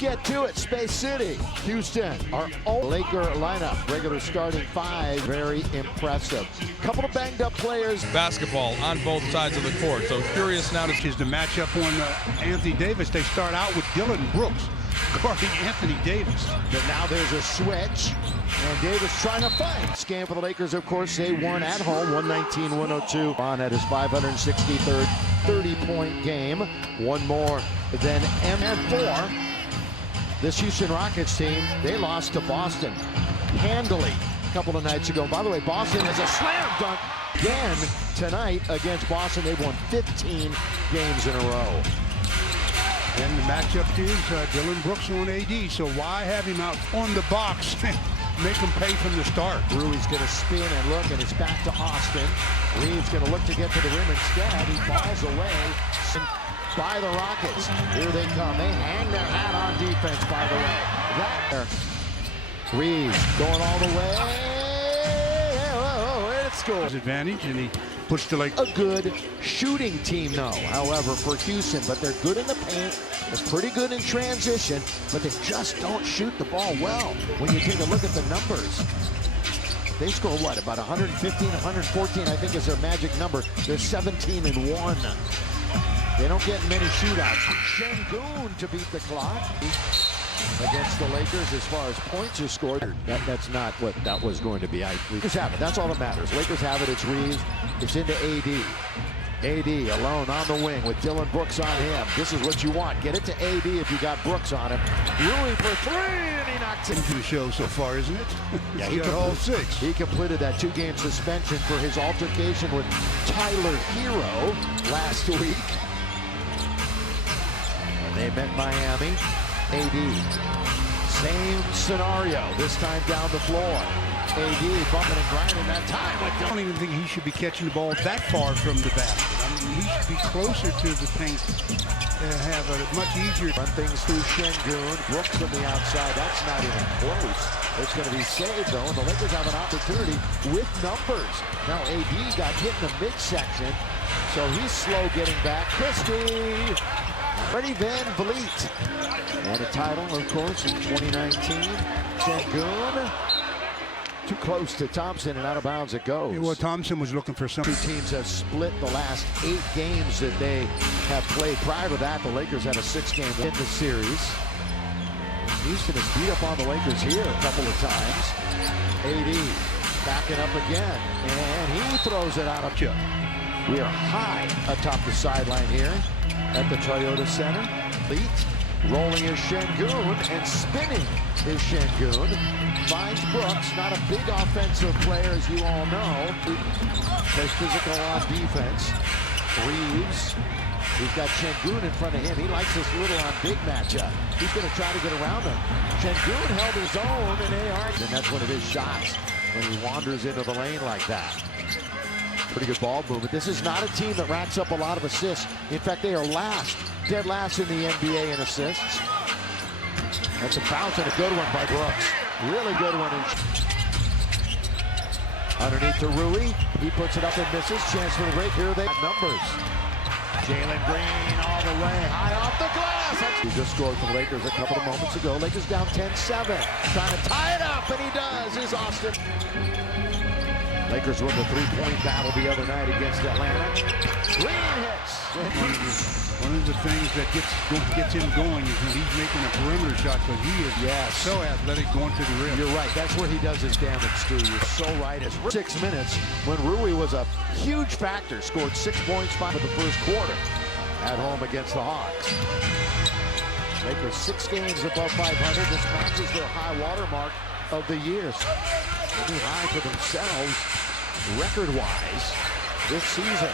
Let's get to it. Space City, Houston, our own Laker lineup. Regular starting five, very impressive. Couple of banged up players. Basketball on both sides of the court. So curious now to is the matchup on Anthony Davis. They start out with Dillon Brooks guarding Anthony Davis. But now there's a switch, and Davis trying to fight. This game for the Lakers, of course, they won at home, 119-102. On at his 563rd 30-point game. One more than M4. This Houston Rockets team, they lost to Boston handily a couple of nights ago. By the way, Boston has a slam dunk again tonight against Boston. They've won 15 games in a row. And the matchup is Dillon Brooks on AD, so why have him out on the box? Make him pay from the start. Rui's going to spin and look, and it's back to Austin. Reeves going to look to get to the rim instead. He falls away by the Rockets. Here they come. They hang their hat on defense, by the way. Reeves going all the way. Oh, it's goal. Advantage, and he puts the Lakers. A good shooting team, though, however, for Houston. But they're good in the paint. They're pretty good in transition, but they just don't shoot the ball well. When you take a look at the numbers, they score what, about 115, 114, I think is their magic number. They're 17-1. They don't get many shootouts. Şengün to beat the clock against the Lakers as far as points are scored. That's not what that was going to be. Lakers have it. That's all that matters. Lakers have it. It's Reeves. It's into AD. AD alone on the wing with Dillon Brooks on him. This is what you want. Get it to AD if you got Brooks on him. Rui for three, and he knocks it. Into the show so far, isn't it? Yeah, he got all six. He completed that 2-game suspension for his altercation with Tyler Hero last week. And they met Miami. AD, same scenario, this time down the floor. AD bumping and grinding that time. I don't even think he should be catching the ball that far from the basket. I mean, he should be closer to the paint and have a much easier. Run things through Şengün. Brooks from the outside. That's not even close. It's going to be saved, though, and the Lakers have an opportunity with numbers. Now, AD got hit in the midsection, so he's slow getting back. Christie. Freddie VanVleet. And a title, of course, in 2019. Şengün. Too close to Thompson, and out of bounds it goes. Yeah, well, Thompson was looking for something. Two teams have split the last 8 games that they have played. Prior to that, the Lakers had a 6-game win in the series. Houston has beat up on the Lakers here a couple of times. AD backing up again, and he throws it out of Chip. We are high atop the sideline here at the Toyota Center. Leet rolling his Şengün and spinning his Şengün. Finds Brooks, not a big offensive player, as you all know. Plays physical on defense. Reeves, he's got Şengün in front of him. He likes this little on big matchup. He's going to try to get around him. Şengün held his own, and and that's one of his shots when he wanders into the lane like that. Pretty good ball movement. This is not a team that racks up a lot of assists. In fact, they are dead last in the NBA in assists. That's a bounce and a good one by Brooks. Really good one. Underneath to Rui. He puts it up and misses. Chance for the break. Here they have numbers. Jalen Green all the way. High off the glass. He just scored for the Lakers a couple of moments ago. Lakers down 10-7. Trying to tie it up, and he does. Is Austin. Lakers won the 3-point battle the other night against Atlanta. Green hits. One of the things that gets him going is when he's making a perimeter shot, but he is so athletic going to the rim. You're right. That's where he does his damage, Stu. You're so right. It's 6 minutes when Rui was a huge factor. Scored 6 points, 5 in the first quarter at home against the Hawks. Lakers 6 games above 500. This matches their high water mark of the year. A new high for themselves, record-wise, this season.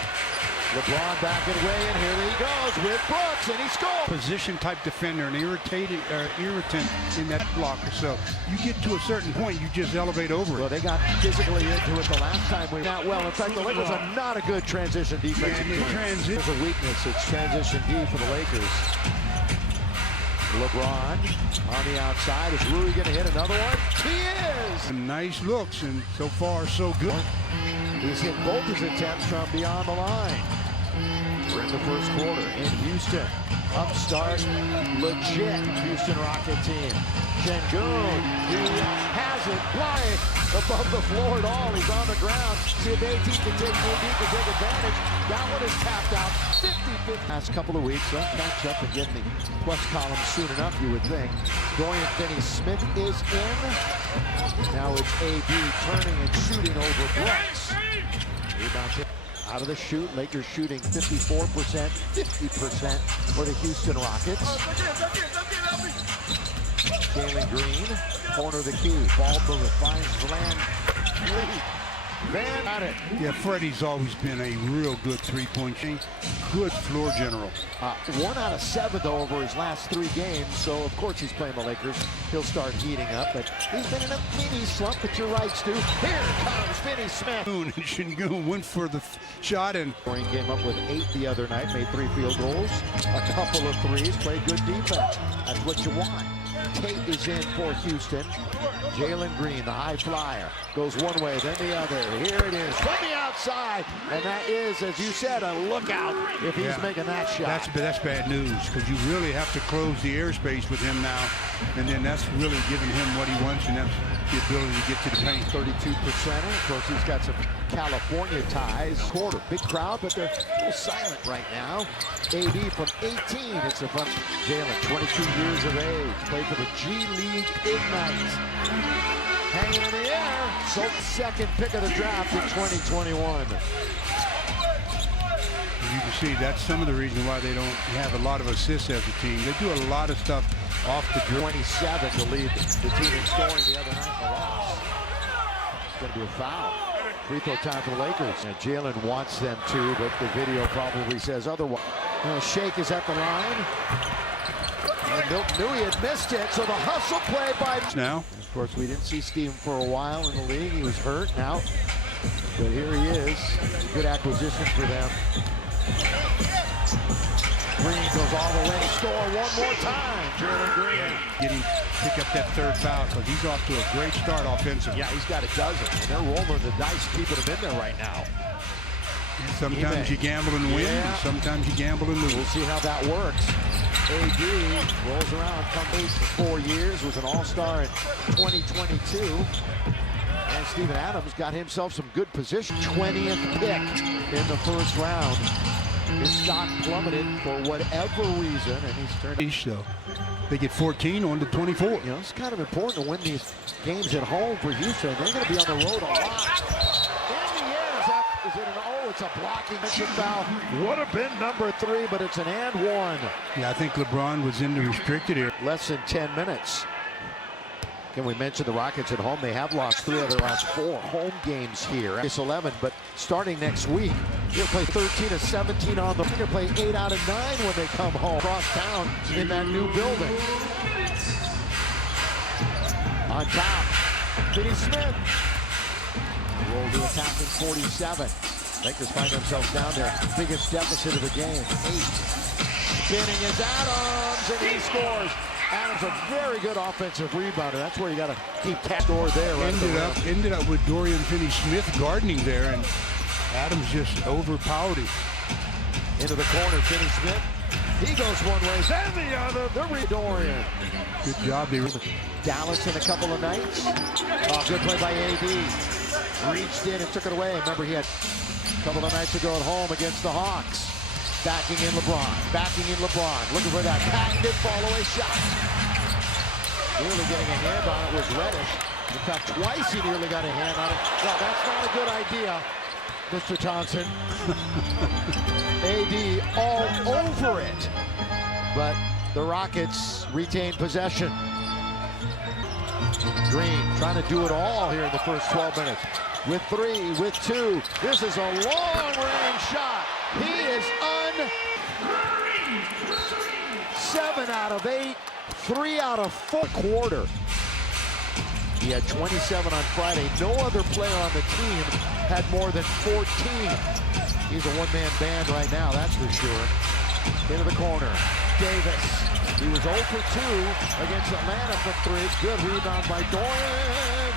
LeBron backing away, and here he goes with Brooks, and he scores. Position-type defender, an irritant in that blocker. So you get to a certain point, you just elevate over it. Well, they got physically into it the last time we not well. In fact, the Lakers are not a good transition defense. There's a weakness. It's transition D for the Lakers. LeBron on the outside. Is Rui going to hit another one? He is! Some nice looks, and so far, so good. He's hit both his attempts from beyond the line. We're in the first quarter in Houston. Upstart, legit Houston Rocket team. Sengun, he has it flying above the floor at all. He's on the ground. See if AD can take advantage. That one is tapped out. 50-50. Last couple of weeks, they'll catch up and get in the plus column soon enough, you would think. Dorian Finney-Smith is in. Now it's AD turning and shooting over Brooks. Rebound hit. Out of the shoot, Lakers shooting 54%, 50% for the Houston Rockets. Jalen Green, corner of the key. Ball mover finds Van got it. Yeah, Freddie's always been a real good three-point shooter. Good floor general. 1 out of 7 though over his last 3 games. So of course he's playing the Lakers. He'll start heating up, but he's been in a mini slump. But you're right, Stu. Here comes Finney-Smith. Sengun went for the shot and Dorian came up with 8 the other night. Made 3 field goals, a couple of threes. Played good defense. That's what you want. Tate is in for Houston. Jalen Green, the high flyer, goes one way, then the other. Here it is from the outside, and that is, as you said, a lookout if he's making that shot. That's bad news, because you really have to close the airspace with him now, and then that's really giving him what he wants, and that's the ability to get to the paint. 32%. Of course, he's got some California ties. Quarter, big crowd, but they're a little silent right now. AD from 18. It's a fun. Jalen, 22 years of age, played for the G League Ignite. Hanging in the air. So second pick of the draft in 2021. You can see that's some of the reason why they don't have a lot of assists as a team. They do a lot of stuff off the dribble. 27 to lead the team in scoring the other night in the loss. It's going to be a foul. Free throw time for the Lakers. And Jalen wants them to, but the video probably says otherwise. Shake is at the line. And Milton knew he had missed it, so the hustle play by... Now. Of course, we didn't see Steven for a while in the league. He was hurt now. But here he is. Good acquisition for them. Green goes all the way to score one more time. Jalen Green. Pick up that third foul, because he's off to a great start offensively. Yeah, he's got a dozen. And they're rolling the dice, keeping him in there right now. Sometimes you gamble and win, and sometimes you gamble and lose. We'll see how that works. AD rolls around, come 8 for 4 years, was an all-star in 2022. And Steven Adams got himself some good position. 20th pick in the first round. His stock plummeted for whatever reason, and he's turning. So they get 14 on to 24. You know, it's kind of important to win these games at home for Houston. They're going to be on the road a lot. In the air, is it an it's a blocking foul. Would have been number 3, but it's an and 1. Yeah, I think LeBron was in the restricted area. Less than 10 minutes. Can we mention the Rockets at home? They have lost 3 of their last 4 home games here. It's 11, but starting next week, they'll play 13 of 17 on the. They're going to play 8 out of 9 when they come home. Cross town in that new building. On top, Finney-Smith. Roll to attacking 47. Lakers find themselves down there. Biggest deficit of the game, 8. Spinning is Adams, and he scores. Adams, a very good offensive rebounder. That's where you got to keep score there. Right ended up with Dorian Finney-Smith gardening there, and Adams just overpowered him. Into the corner, Finney-Smith. He goes one way, and the other. Dorian. Good job. Dallas in a couple of nights. Oh, good play by AD. Reached in and took it away. Remember, he had a couple of nights ago at home against the Hawks. Backing in LeBron. Looking for that patented fall-away shot. Nearly getting a hand on it was Reddish. In fact, twice he nearly got a hand on it. Well, that's not a good idea, Mr. Thompson. AD all over it. But the Rockets retain possession. Green trying to do it all here in the first 12 minutes. With 3, with 2. This is a long-range shot. He is 7 out of 8, 3 out of 4 quarter. He had 27 on Friday. No other player on the team had more than 14. He's a one-man band right now, that's for sure. Into the corner. Davis. He was 0 for 2 against Atlanta from 3. Good rebound by Dorian.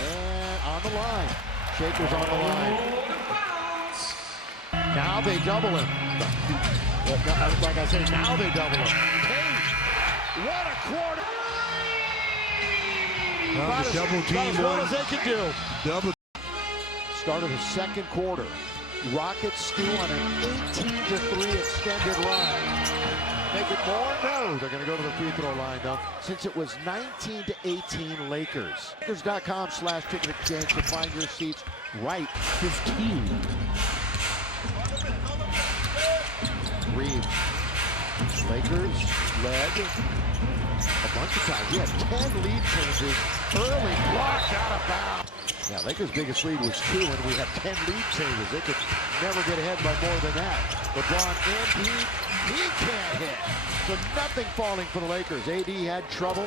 And on the line. Shaker's on the line. Now they double him. Like I said, now they double him. Page, what a quarter! The double team as well as they can do. Double. Start of the second quarter. Rockets still on an 18-3 extended run. Make it more? No, they're going to go to the free throw line, though, since it was 19-18 Lakers. Lakers.com/ticket exchange to find your seats right. 15. Reeves. Lakers led a bunch of times. He had 10 lead changes early. Blocked out of bounds. Yeah, Lakers' biggest lead was 2, and we had 10 lead changes. They could never get ahead by more than that. LeBron and he can't hit. So nothing falling for the Lakers. AD had trouble.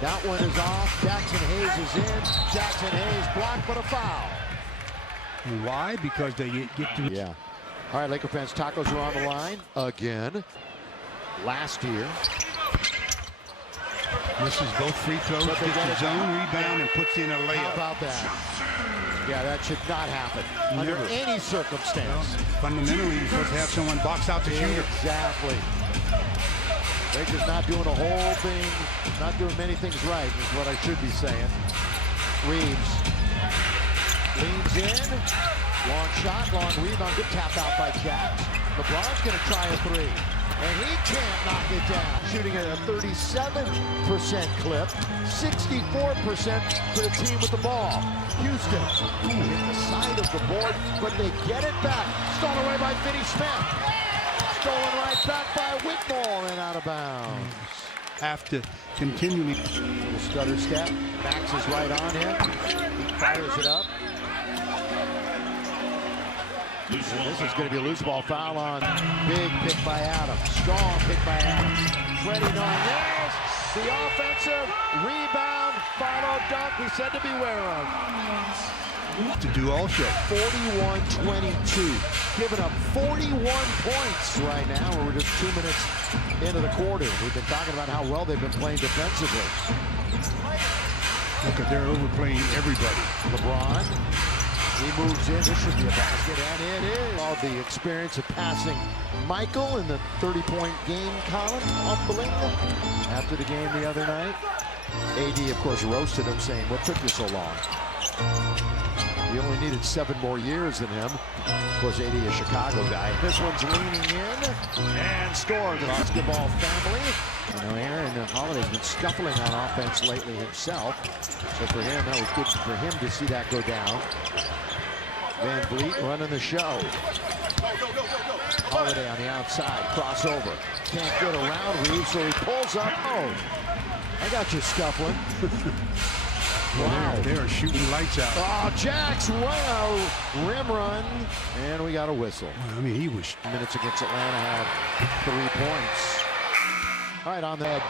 That one is off. Jackson Hayes is in. Jackson Hayes blocked, but a foul. Why? Because they get to. Yeah. All right, Laker fans, tacos are on the line again. Last year. Misses both free throws, gets his zone rebound, and puts in a layup. How about that? Yeah, that should not happen under any circumstance. Well, fundamentally, you're supposed to have someone box out the shooter. Exactly. Lakers not doing a whole thing, not doing many things right, is what I should be saying. Reeves leans in. Long shot, long rebound. Good tap out by Jack. LeBron's going to try a three. And he can't knock it down. Shooting at a 37% clip, 64% to the team with the ball. Houston hit the side of the board, but they get it back. Stolen away by Finney-Smith. Stolen right back by Whitmore and out of bounds. Have to continually. The stutter step. Max is right on him. He fires it up. This is going to be a loose ball foul on. Big pick by Adams. Strong pick by Adams. Freddie Nunez. The offensive rebound. Follow dunk. We said to beware of. To do also. 41-22. Giving up 41 points right now. We're just 2 minutes into the quarter. We've been talking about how well they've been playing defensively. Look at they're overplaying everybody. LeBron. He moves in. This should be a basket, and it is. All the experience of passing Michael in the 30-point game column, humbling after the game the other night. AD, of course, roasted him, saying, "What took you so long?" He only needed 7 more years than him. Of course, AD, a Chicago guy. This one's leaning in and scored. The basketball family. You know, Aaron Holiday's been scuffling on offense lately himself. So for him, that was good for him to see that go down. Van Vliet running the show. Holiday on the outside, crossover. Can't get around Reeves, so he pulls up. Oh, I got you scuffling. Wow. They are shooting lights out. Oh, Jack's rim run, and we got a whistle. I mean, he was. Minutes against Atlanta have 3 points. All right, on that.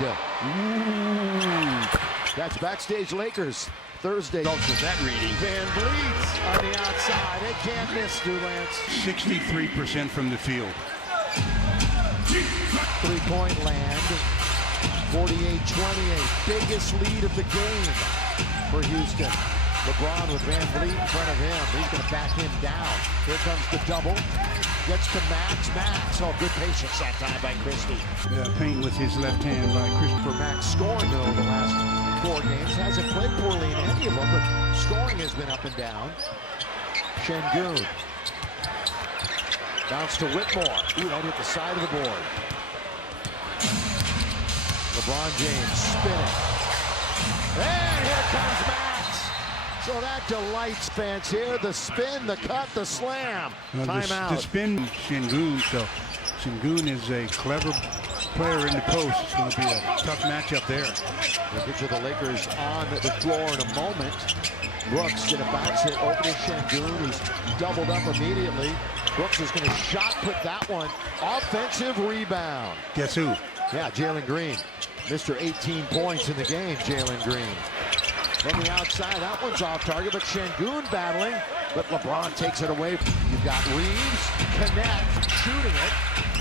That's Backstage Lakers. Thursday. Also that reading. Van Vliet on the outside. They can't miss, Dulance. 63% from the field. 3-point land. 48-28. Biggest lead of the game for Houston. LeBron with Van Vliet in front of him. He's going to back him down. Here comes the double. Gets to Max. Max. Oh, good patience that time by Christie. Paint with his left hand by Christie. For Max scoring, though, the last 4 games. Hasn't played poorly in any of them, but scoring has been up and down. Şengün. Bounce to Whitmore. Ooh, that hit the side of the board. LeBron James spinning. And here comes Max. So that delights fans here. The spin, the cut, the slam. Timeout. The spin, Şengün. So Şengün is a clever player in the post. It's going to be a tough matchup there. We'll get to the Lakers on the floor in a moment. Brooks going to bounce it over to Şengün, who's doubled up immediately. Brooks is going to shot put that one. Offensive rebound. Guess who? Yeah, Jalen Green. Mr. 18 points in the game, Jalen Green. From the outside, that one's off target, but Şengün battling. But LeBron takes it away. You've got Reeves, connect, shooting it.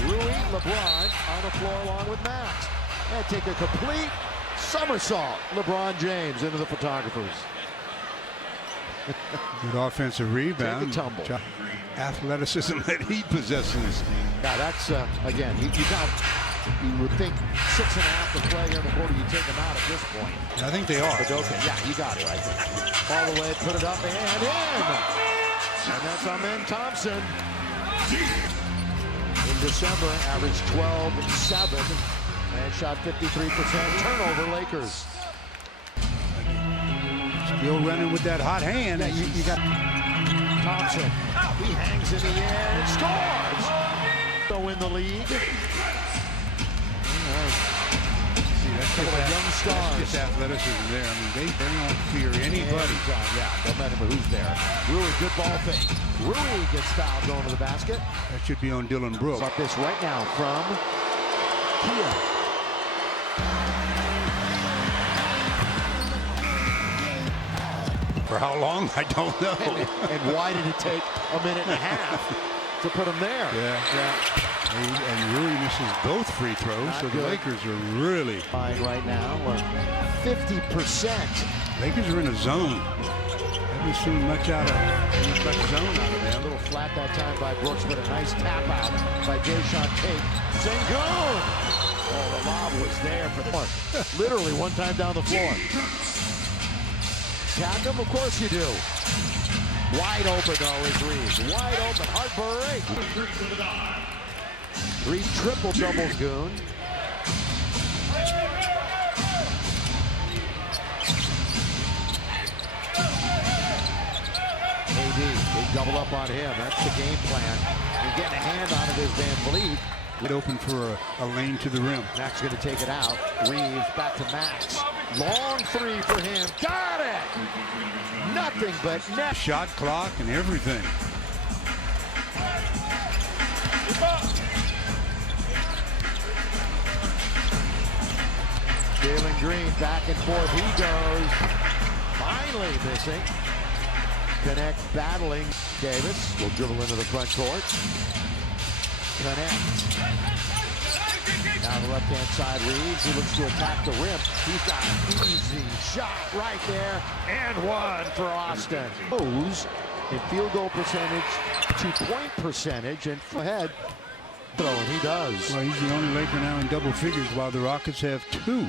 Rui, LeBron on the floor along with Max. And take a complete somersault. LeBron James into the photographers. Good offensive rebound. Take a tumble. Athleticism that he possesses. Yeah, that's, again, you would think 6.5 to play here in the quarter, you take them out at this point. I think they are. But okay, yeah, you got it, I think. All the way, put it up and in. And that's Amen Thompson. In December, averaged 12-7 and shot 53%. Turnover, Lakers. Still running with that hot hand. Yeah, you got Thompson. He hangs in the air and scores. So in the league. That's Couple of young stars. That's just athleticism there. I mean, they don't fear anybody. Yeah, no matter who's there. Rui, good ball fake. Rui gets fouled going to the basket. That should be on Dylan Brooks. About this right now from Kia. For how long? I don't know. And why did it take a minute and a half to put him there? Yeah. And Rui misses both free throws, Not so good. the Lakers are really Fine right now. We're 50%. Lakers are in a zone. Haven't seen much zone out of A them. little flat that time by Brooks, but a nice tap out by Jayshawn Tate. Sengun! Oh, the lob was there for the mark. Literally one time down the floor. Tap him? Of course you do. Wide open, though, is Reeves. Wide open. Hard break. 3 triple-doubles, Goon. AD, they double up on him. That's the game plan. And getting a hand on it is Van Vliet. Get open for a lane to the rim. Max going to take it out. Reeves back to Max. Long 3 for him. Got it! Nothing but net. Shot clock and everything. Jalen Green back and forth. He goes. Finally missing. Connect battling. Davis will dribble into the front court. Connect. Now the left-hand side, Reeves. He looks to attack the rim. He's got an easy shot right there. And one for Austin. Goes in field goal percentage, 2-point percentage, and ahead. And he does. Well, he's the only Laker now in double figures while the Rockets have 2.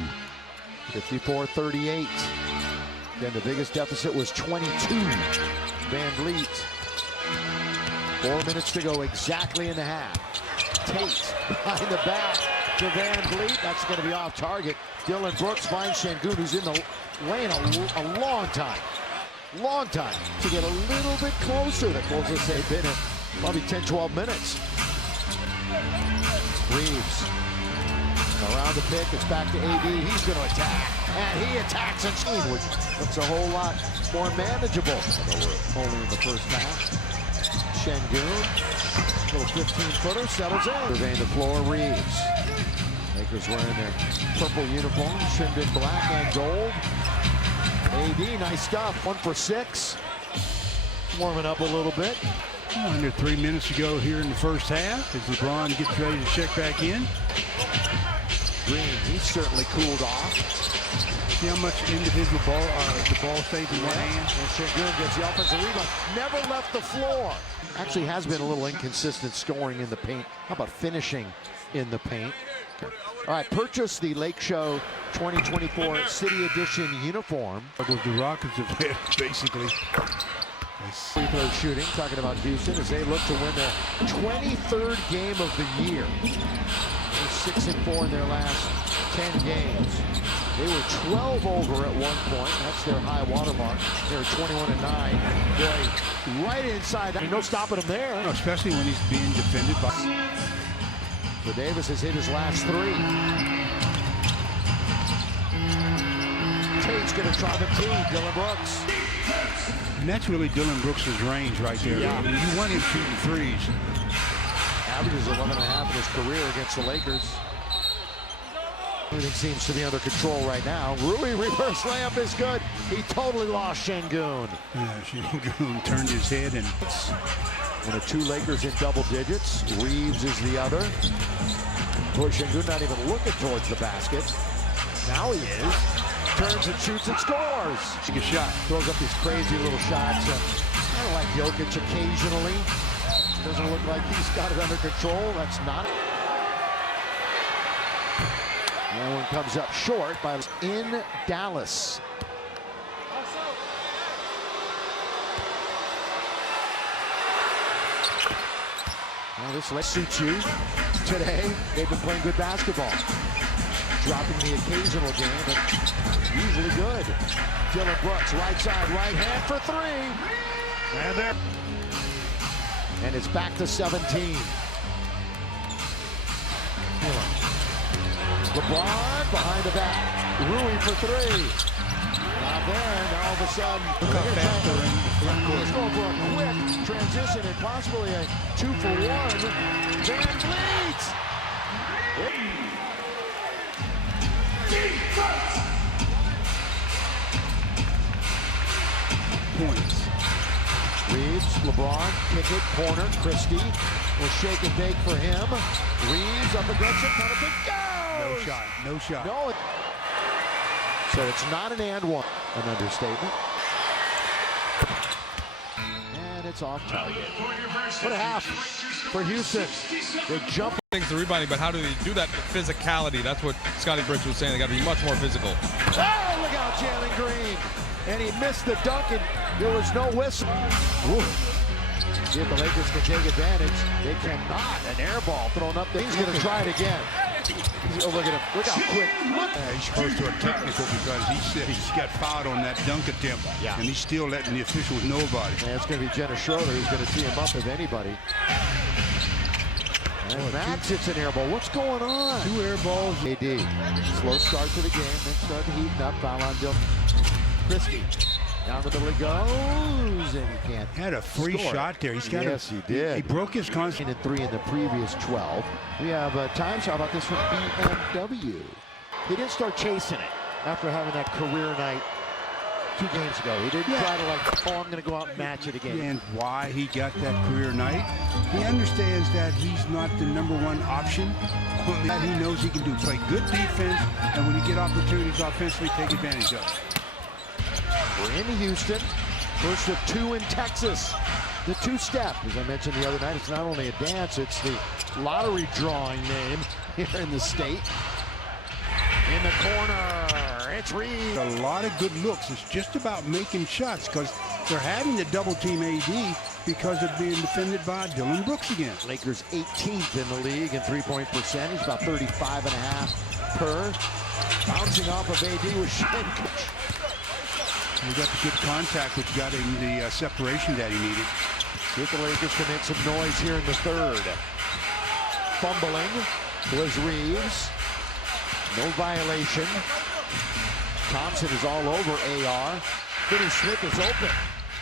54-38. Then the biggest deficit was 22. Van Vliet. 4 minutes to go exactly in the half. Tate behind the back to Van Vliet. That's going to be off target. Dylan Brooks finds Sengun, who's in the lane a long time. Long time to get a little bit closer. The closest they've been in probably 10-12 minutes. Reeves around the pick. It's back to AD. He's going to attack. And he attacks and Sheen, which looks a whole lot more manageable. Only in the first half. Sengun, little 15-footer, settles in. Surveying the floor, Reeves. Lakers wearing their purple uniform, trimmed in black and gold. AD, nice stuff. 1 for 6. Warming up a little bit. Under 3 minutes to go here in the first half as LeBron gets ready to check back in. Green, he's certainly cooled off. See how much individual ball the ball stays in one hand. And Sengun gets the offensive rebound. Never left the floor. Actually has been a little inconsistent scoring in the paint. How about finishing in the paint? All right, purchase the Lake Show 2024 City Edition uniform. With the Rockets have had, basically. Free throw shooting, talking about Houston, as they look to win their 23rd game of the year. They're 6-4 in their last 10 games. They were 12 over at one point. That's their high watermark. They were 21-9. Boy, right inside. I mean, no stopping them there. No, especially when he's being defended by. So Davis has hit his last 3. Tate's going to try the team. Dylan Brooks. And that's really Dylan Brooks' range right there. Yeah. I mean, you want him shooting threes. Averages 11.5 in his career against the Lakers. Everything seems to be under control right now. Rui reverse layup is good. He totally lost Sengun. Yeah, Sengun turned his head and. One of 2 Lakers in double digits. Reeves is the other. Boy, Sengun not even looking towards the basket. Now he is. turns and shoots and scores. Take a shot. Throws up these crazy little shots. Kind of like Jokic occasionally. Doesn't look like he's got it under control. That's not it. And one comes up short by in Dallas. Well, this suits you today. They've been playing good basketball. Dropping the occasional game, but usually good. Dillon Brooks, right side, right hand for three. And there. And it's back to 17. LeBron behind the back. Rui for three. Not there, and all of a sudden, he's going for a quick transition and possibly a 2-for-1. Van Vliet! Points. Reeves, LeBron, kick it, corner, Christie will shake and bake for him. Reeves up against it, kind of big goes! No shot, no shot. No. So it's not an and one, an understatement. And it's off target. What a half for Houston. They jump. Things the rebounding, but how do they do that physicality? That's what Scotty Brooks was saying. They got to be much more physical. Oh, look out, Jalen Green. And he missed the dunk, and there was no whistle. Ooh. See if the Lakers can take advantage. They cannot. An air ball thrown up there. He's going to try it again. Oh, look at him. Look how quick. Look. He's close to a technical because he's got fouled on that dunk attempt. Yeah. And he's still letting the officials know about it. And it's going to be Jenna Schroeder who's going to tee him up, if anybody. And Max hits an air ball. What's going on? 2 air balls. AD. Slow start to the game. Then started heating up. Foul on Dillon. Christie. Down the middle he goes, and he can't. Had a free score. Shot there. He's got. Yes, he did. He broke his constant. And 3 in the previous 12. We have times. How about this from BMW? He didn't start chasing it after having that career night 2 games ago. He didn't try to like, oh, I'm going to go out and match it again. And why he got that career night. He understands that he's not the #1 option. That he knows he can do. Play good defense, and when you get opportunities offensively, take advantage of it. We're in Houston. First of 2 in Texas. The 2-step, as I mentioned the other night, it's not only a dance, it's the lottery drawing name here in the state. In the corner, it's Reeves. A lot of good looks. It's just about making shots because they're having to double team AD because of being defended by Dillon Brooks again. Lakers 18th in the league in three-point percentage, about 35.5 per. Bouncing off of AD with Shank. He got the good contact, which got him the separation that he needed. See if the Lakers can make some noise here in the third. Fumbling was Reeves. No violation. Thompson is all over AR. Finney Smith is open.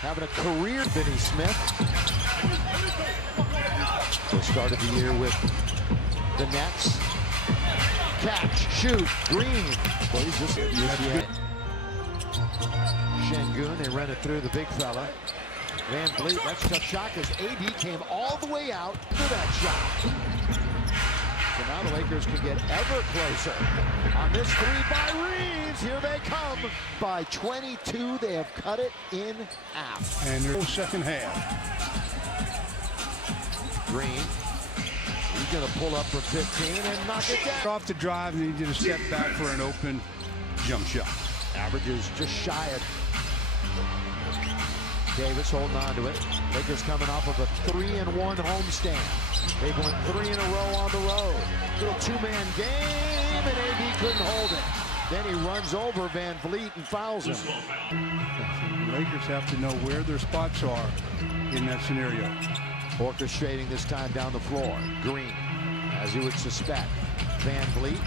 Having a career, Finney Smith. They started the year with the Nets. Catch, shoot, Green. Well, he's just Şengün, they run it through the big fella. Van Vliet, that's a tough shot because AD came all the way out for that shot. So now the Lakers can get ever closer. On this 3 by Reeves, here they come. By 22, they have cut it in half. And their second half. Green, he's going to pull up from 15 and knock it down. Off the drive, and he did a step back for an open jump shot. Averages just shy of Davis holding on to it. Lakers coming off of a 3-1 homestand. They've won 3 in a row on the road. Little 2-man game, and AD couldn't hold it. Then he runs over Van Vliet and fouls him. The Lakers have to know where their spots are in that scenario. Orchestrating this time down the floor. Green, as you would suspect. Van Vliet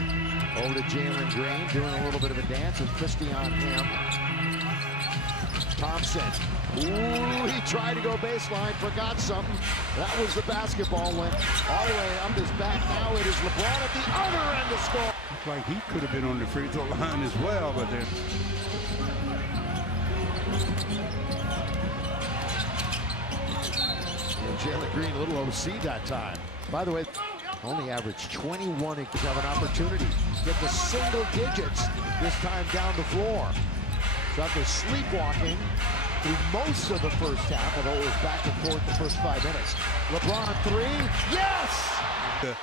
over to Jalen Green, doing a little bit of a dance with Christie on him. Thompson. Ooh, he tried to go baseline, forgot something. That was the basketball, went all the way up his back. Now it is LeBron at the other end to score. Looks like he could have been on the free throw line as well, but they're... Jalen Green, a little OC that time. By the way, only averaged 21. He could have an opportunity to get the single digits this time down the floor. So after sleepwalking through most of the first half, although it was back and forth the first 5 minutes. LeBron three, yes! The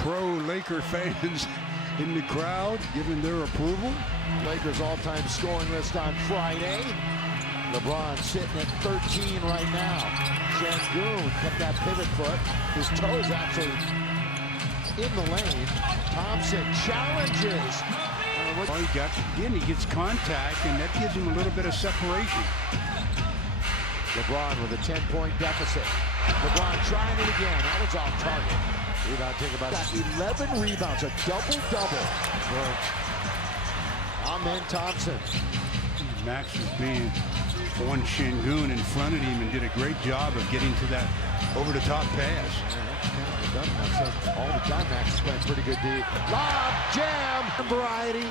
pro-Laker fans in the crowd giving their approval. Lakers all-time scoring list on Friday. LeBron sitting at 13 right now. Şengün kept that pivot foot. His toes actually in the lane. Thompson challenges. Well, he gets contact, and that gives him a little bit of separation. LeBron with a 10-point deficit. LeBron trying it again. That was off target. Rebound taken by 11 rebounds, a double-double for Amen Thompson. Max was being on Şengün in front of him and did a great job of getting to that over-the-top pass. All the time, Max is playing pretty good D. Lob, jam, variety.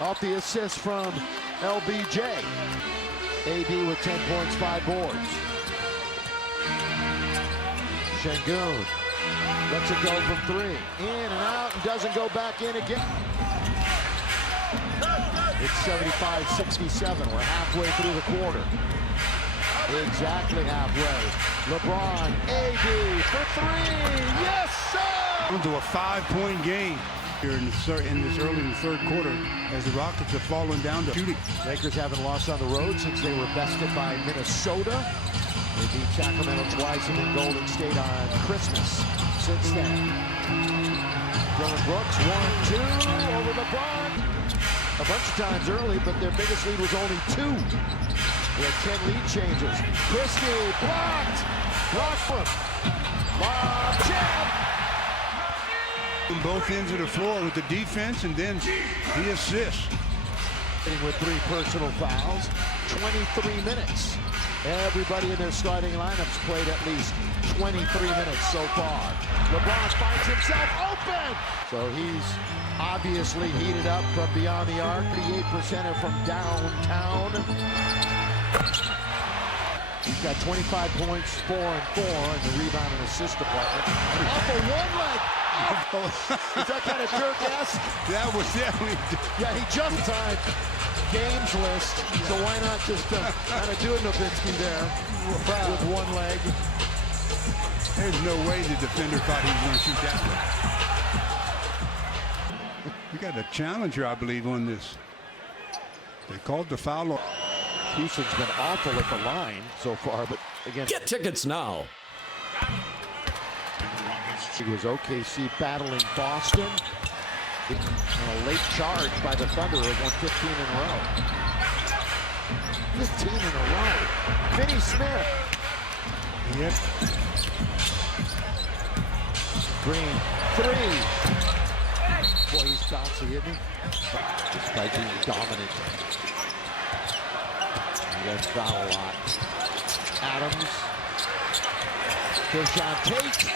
Off the assist from LBJ. AD with 10 points, 5 boards. Şengün lets it go from 3. In and out, and doesn't go back in again. It's 75-67. We're halfway through the quarter. Exactly halfway. LeBron, AD for 3. Yes, sir! Into a 5-point game here in this early in the third quarter as the Rockets have fallen down to shooting. Lakers haven't lost on the road since they were bested by Minnesota. They beat Sacramento twice and then Golden State on Christmas. Since then, Dillon Brooks 1-2 over LeBron. A bunch of times early, but their biggest lead was only 2. We had 10 lead changes. Christie blocked. Rockford. Lob jam. Both ends of the floor with the defense and then the assist. With 3 personal fouls. 23 minutes. Everybody in their starting lineups played at least 23 minutes so far. LeBron finds himself open. So he's obviously heated up from beyond the arc. 38% from downtown. He's got 25 points, 4 and 4 in the rebound and assist department. Off of one leg. Is that kind of jerk-esque? That was definitely... Yeah, he jumped time. Games list, so why not just kind of do a Nowitzki there with one leg. There's no way the defender thought he was going to shoot that way. We got a challenger, I believe, on this. They called the foul. Houston's been awful at the line so far, but again... Get tickets now. It was OKC battling Boston. And a late charge by the Thunder have won 15 in a row. 15 in a row. Finney Smith. Yep. Green, 3. Boy, he's bouncy, isn't he? Despite being dominant. He does foul a lot. Adams. Fish on Tate.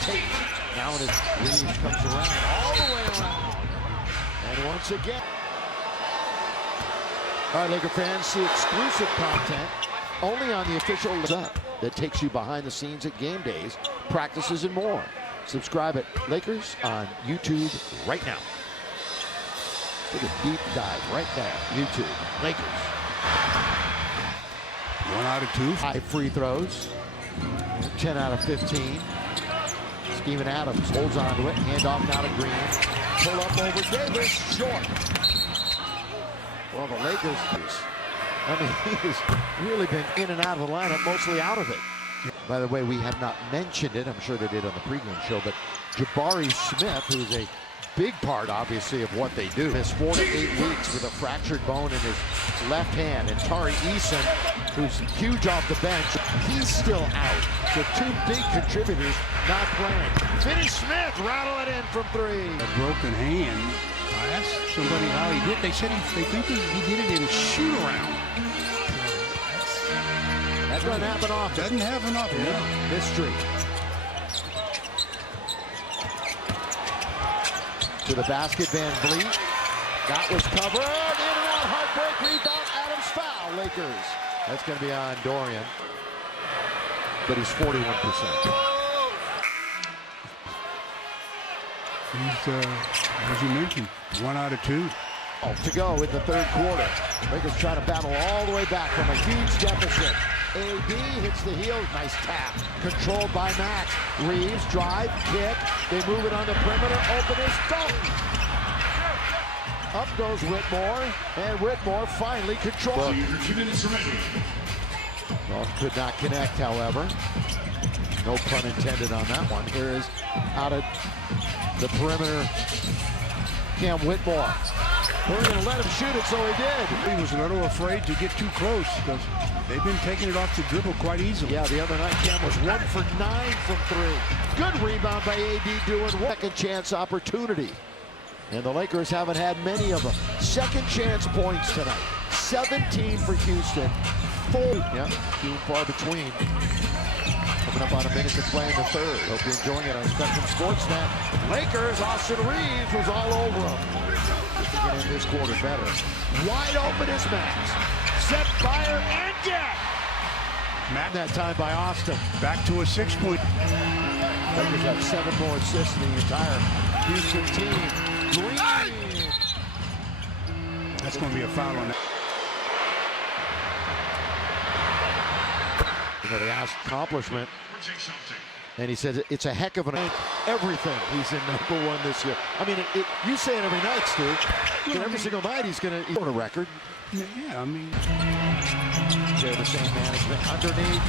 Tate. Now it is Reeves comes around, all the way around. And once again. All right, Laker fans, see exclusive content only on the official Up that takes you behind the scenes at game days, practices, and more. Subscribe at Lakers on YouTube right now. Take a deep dive right there. YouTube, Lakers. 1 out of 2. 5 free throws. 10 out of 15. Steven Adams holds on to it. Handoff now to Green. Pull up over Davis. Short. Well, the Lakers, I mean, he's really been in and out of the lineup, mostly out of it. By the way, we have not mentioned it. I'm sure they did on the pregame show, but Jabari Smith, who's a big part, obviously, of what they do, missed 4 to 8 weeks with a fractured bone in his left hand. And Tari Eason, who's huge off the bench, he's still out. So 2 big contributors not playing. Finney Smith rattle it in from 3. A broken hand. I asked somebody how he did. They said they think he did it in shoot around. That doesn't happen often. Doesn't happen often. Yeah. Mystery. To the basket, Van Vliet. That was covered. In and out, heartbreak, rebound, Adams foul. Lakers. That's going to be on Dorian. But he's 41%. He's, as you mentioned, 1 out of 2. To go in the third quarter. Lakers trying to battle all the way back from a huge deficit. AD hits the heel. Nice tap. Controlled by Max. Reeves, drive, kick. They move it on the perimeter. Open is dunk. Up goes Whitmore. And Whitmore finally controls. Well, could not connect, however. No pun intended on that one. Here is out of the perimeter, Cam Whitmore. We're going to let him shoot it, so he did. He was a little afraid to get too close because they've been taking it off the dribble quite easily. Yeah, the other night Cam was 1 for 9 from 3. Good rebound by AD doing second chance opportunity. And the Lakers haven't had many of them. Second chance points tonight. 17 for Houston. 4. Yeah, few and far between. Coming up on a minute to play in the third. Hope you're enjoying it on Spectrum Sportsnet. Lakers, Austin Reeves was all over him. Just to get in this quarter better. Wide open is Max. Set, fire, and get! Max That time by Austin. back to a 6-point. Lakers have 7 more assists in the entire Houston team. Green. That's going to be a foul on that. You know, they asked accomplishment, and he said it's a heck of an everything. He's in #1 this year. I mean, you say it every night, Stu. And every single night he's going to a record. Yeah, I mean, Share the same management underneath,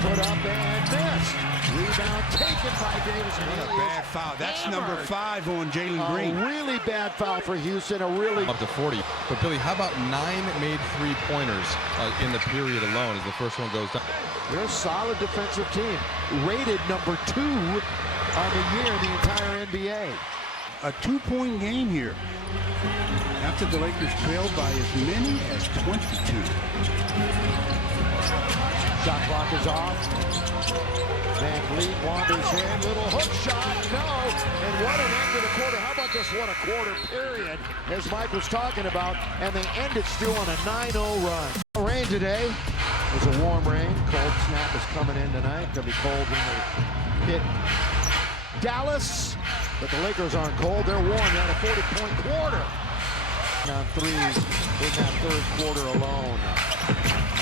put up and missed. Rebound taken by Davis. And a bad foul. That's number 5 on Jalen a Green. really bad foul for Houston. A really Up to 40. But Billy, how about 9 made 3-pointers in the period alone as the first one goes down? They're a solid defensive team. Rated number 2 on the year in the entire NBA. A 2-point game here. After the Lakers trailed by as many as 22. Shot clock is off. Van Vliet wanders in. Little hook shot. No. And what an end to the quarter. How about just what a quarter period, as Mike was talking about. And they end it still on a 9-0 run. Rain today. It was a warm rain. Cold snap is coming in tonight. Going to be cold when they hit Dallas. But the Lakers aren't cold. They're warm. They're at a 40-point quarter. On threes in that third quarter alone.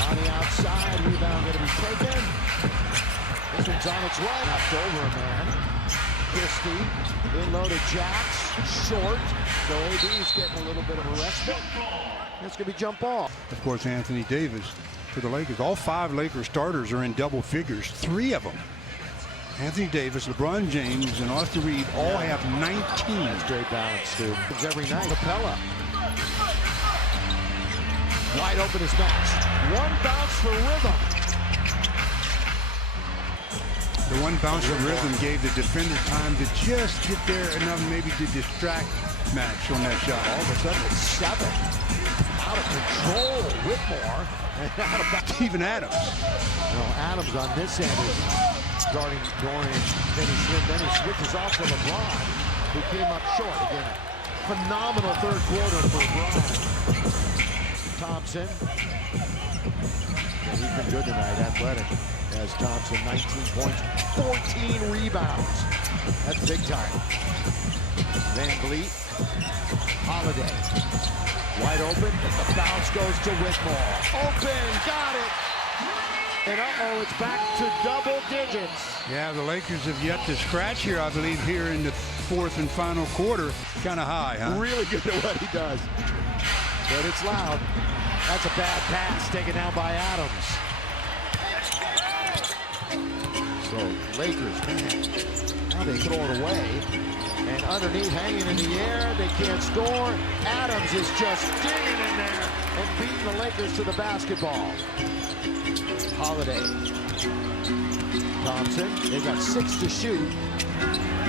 On the outside, rebound going to be taken. This one's on its way. Knocked over a man. Christie, in low to Jacks, short. So AD's getting a little bit of a respite. It's going to be jump ball. Of course, Anthony Davis for the Lakers. All 5 Lakers starters are in double figures. 3 of them. Anthony Davis, LeBron James, and Austin Reeves all have 19. That's great balance, too. It's every night. Capella. Wide open is Max. One bounce for Rhythm. The one bounce of Rhythm gave the defender time to just get there enough maybe to distract Max on that shot. All of a sudden it's 7. Out of control. Whitmore. And out of Steven Adams. well, Adams on this end is guarding Dorian. Then he switches off to LeBron, who came up short again. Phenomenal third quarter for LeBron. Thompson. Yeah, he's been good tonight, athletic. As Thompson, 19 points, 14 rebounds. That's big time. Van Vliet. Holiday. Wide open. The bounce goes to Whitmore. Open. Got it. And uh-oh, it's back to double digits. Yeah, the Lakers have yet to scratch here, I believe, here in the 4th and final quarter. Kind of high, huh? Really good at what he does. But it's loud. That's a bad pass taken down by Adams. So, Lakers, man, now they throw it away. And underneath, hanging in the air, they can't score. Adams is just digging in there and beating the Lakers to the basketball. Holiday. Thompson, they've got 6 to shoot.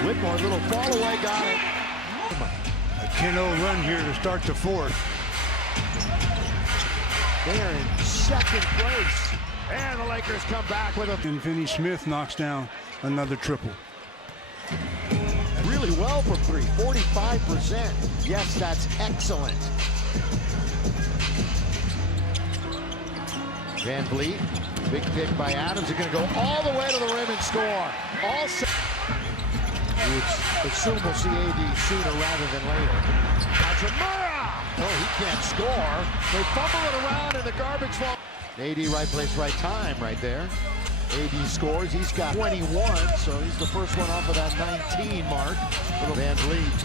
Whitmore, little fall away, got it. A 10-0 run here to start the 4th. They're in 2nd place. And the Lakers come back with a... And Finney Smith knocks down another triple. Really well from 3, 45%. Yes, that's excellent. Van Vliet, big pick by Adams. They're going to go all the way to the rim and score. All set. You would assume we'll see AD sooner rather than later. Hachimura! Oh, he can't score. They fumble it around in the garbage fall. AD right place, right time right there. AD scores. He's got 21, so he's the first one off of that 19 mark. Little Van Vliet.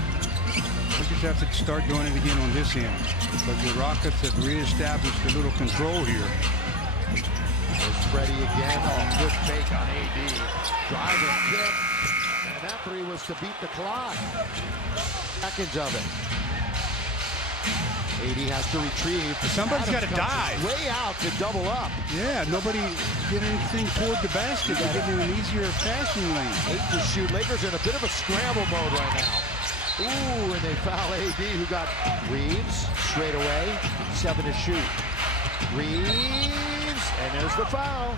We just have to start doing it again on this end, because the Rockets have reestablished a little control here. There's Freddie again. Oh, good fake on AD. Drive and kick. And that three was to beat the clock. Seconds of it. AD has to retrieve. Somebody's got to dive. Way out to double up. Yeah, nobody did anything toward the basket to give him an easier passing lane. 8 to shoot. Lakers in a bit of a scramble mode right now. Ooh, and they foul AD, who got Reeves straight away. 7 to shoot. Reeves, and there's the foul.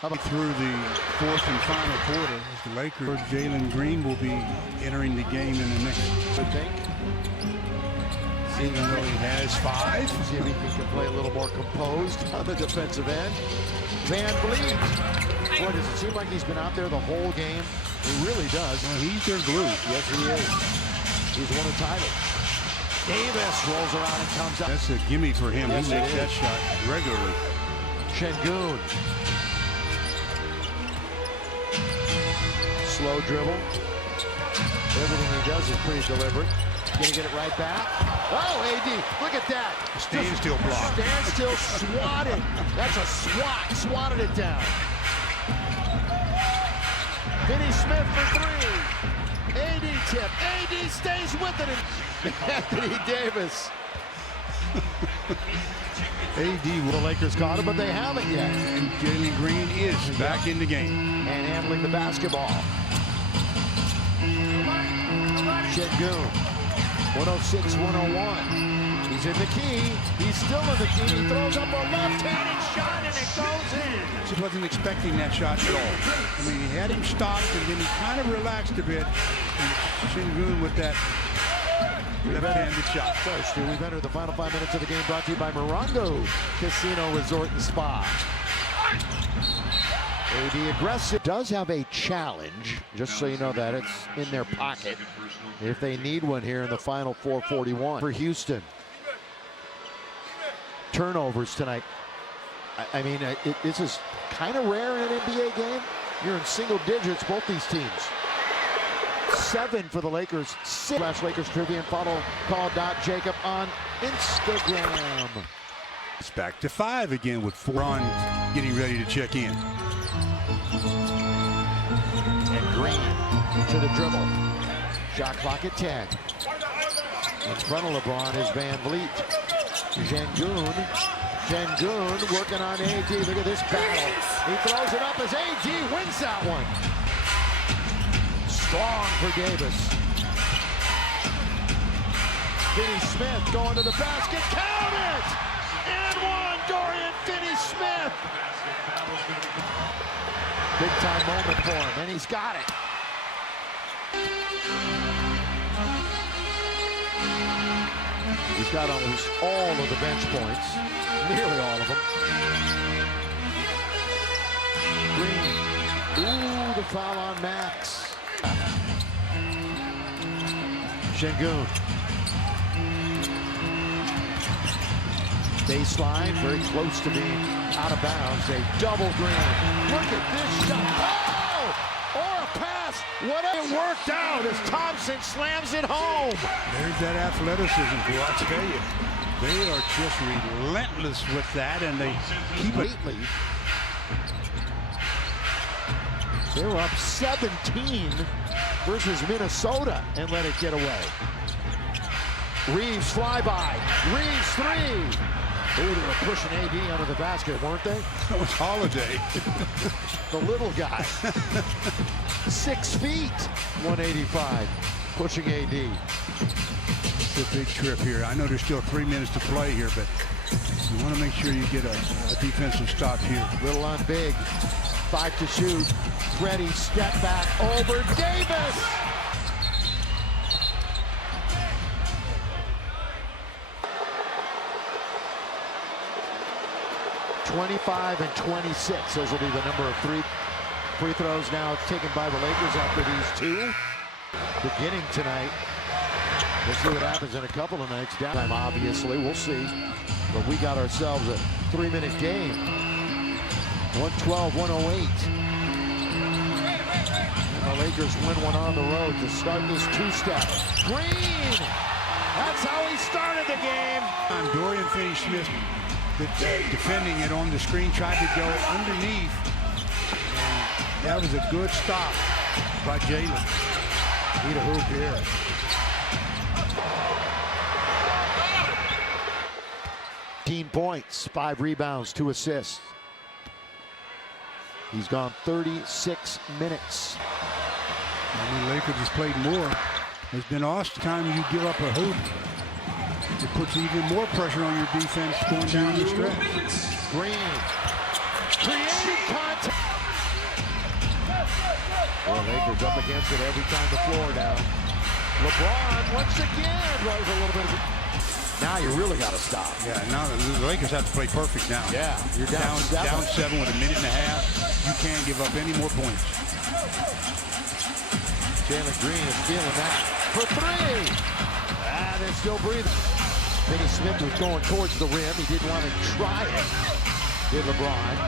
Through the fourth and final quarter, as the Lakers, Jalen Green will be entering the game in the next. Good thing. Even though he has 5. See if he can play a little more composed on the defensive end. Van Vliet. Boy, does it seem like he's been out there the whole game? He really does. Well, he's their glue. Yes, he is. He's won a title. Davis rolls around and comes out. That's a gimme for him. Yes, he makes that shot regularly. Şengün. Slow dribble. Everything he does is pretty deliberate. Gonna get it right back. Oh, AD, look at that. Standstill block. Standstill swatted. That's a swat. Swatted it down. Finney Smith for 3. AD tip. AD stays with it. And Anthony Davis. AD, The Lakers caught him, but they haven't yet. And Jalen Green is back in the game. And handling the basketball. Şengün. 106-101. He's in the key. He's still in the key. He throws up a left-handed shot, and it goes in. Just wasn't expecting that shot at all. I mean, he had him stopped, and then he kind of relaxed a bit. And Şengün with that left-handed shot. So, Stu, we've entered the final 5 minutes of the game, brought to you by Morongo Casino Resort and Spa. AD aggressive. Does have a challenge, just so you know that. It's in their pocket if they need one here in the final 4:41 for Houston. Turnovers tonight. I mean, this is kind of rare in an NBA game. You're in single digits, both these teams. 7 for the Lakers. 6. Lakers trivia and follow Call.Jacob on Instagram. It's back to 5 again with 4 on getting ready to check in. And Green to the dribble. Shot clock at 10. In front of LeBron is Van Vliet. Şengün working on AD. Look at this battle. He throws it up as AD wins that one. Strong for Davis. Finney Smith going to the basket. Count it! And one, Dorian Finney-Smith. Big time moment for him, and he's got it. He's got almost all of the bench points, nearly all of them. Green. Ooh, the foul on Max. Şengün. Baseline, very close to being out of bounds. A double Green. Look at this shot. Oh! Or a pass. Whatever. It worked out as Thompson slams it home. There's that athleticism, boy. I'll tell you. They are just relentless with that, and they keep it. Lately, they were up 17 versus Minnesota and let it get away. Reeves flyby. Reeves 3. Ooh, they were pushing AD under the basket, weren't they? That was Holiday. The little guy. 6 feet, 185, pushing AD. It's a big trip here. I know there's still 3 minutes to play here, but you want to make sure you get a defensive stop here. Little on big. 5 to shoot. Freddie step back over Davis. 25 and 26. Those will be the number of 3. Free throws now taken by the Lakers after these two. Beginning tonight. We'll see what happens in a couple of nights. Downtime, obviously. We'll see. But we got ourselves a 3-minute game. 112-108. And the Lakers win one on the road to start this two-step. Green! That's how he started the game. Dorian Finney-Smith defending it on the screen, tried to go underneath. And that was a good stop by Jalen. Need a hoop here. Points, 5 rebounds, 2 assists. He's gone 36 minutes. The Lakers has played more. It's been Austin. Time you give up a hoop, it puts even more pressure on your defense going down the stretch. Green creating contact. Well, Lakers up against it every time the floor down. LeBron once again was a little bit of now you really got to stop. Yeah, now the Lakers have to play perfect now. Yeah, you're down 7 with a minute and a half. You can't give up any more points. Jalen Green is feeling that for 3. And they're still breathing. Finney-Smith was going towards the rim. He didn't want to try it. Did LeBron.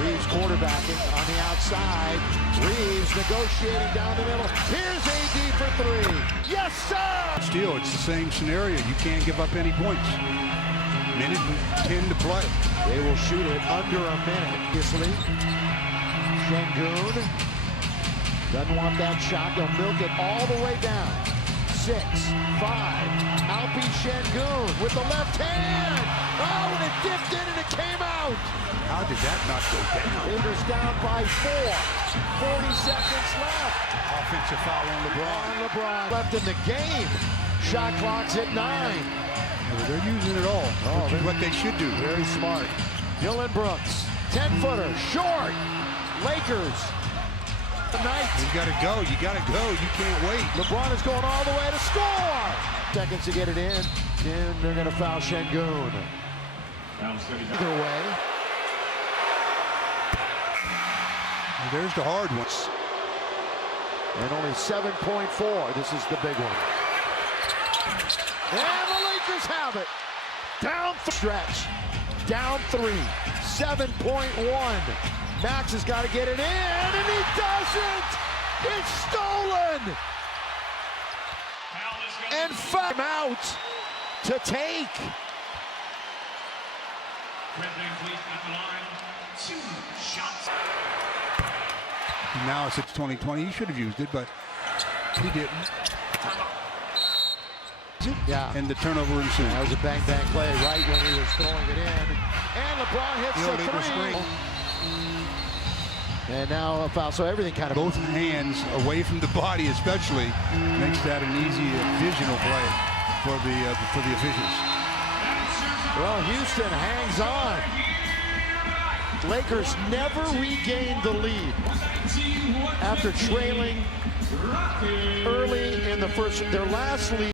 Reeves quarterbacking on the outside. Reeves negotiating down the middle. Here's AD for 3. Yes, sir! Still, it's the same scenario. You can't give up any points. Minute and 10 to play. They will shoot it under a minute. Obviously, Şengün doesn't want that shot. They'll milk it all the way down. 6, 5. Alperen Şengün with the left hand. Oh, and it dipped in and it came out. How did that not go down? Lakers down by 4. 40 seconds left. Offensive foul on LeBron. LeBron left in the game. Shot clock's at 9. Well, they're using it all. Oh, which is what they should do. Very smart. Dillon Brooks, 10-footer, short. Lakers. Tonight. You got to go. You got to go. You can't wait. LeBron is going all the way to score. Seconds to get it in. And they're going to foul Şengün. Either way. And there's the hard ones. And only 7.4. This is the big one. And the Lakers have it. Down stretch. Down 3. 7.1. Max has got to get it in, and he doesn't! It's stolen! And foul out to take. Now it's 2020. He should have used it, but he didn't. Yeah. And the turnover ensued. That was a bang-bang play right when he was throwing it in. And LeBron hits the 3. And now a foul, so everything kind of... Both hands away from the body especially makes that an easy visional play for the officials. Well, Houston hangs on. Lakers never regained the lead after trailing early in the first. Their last lead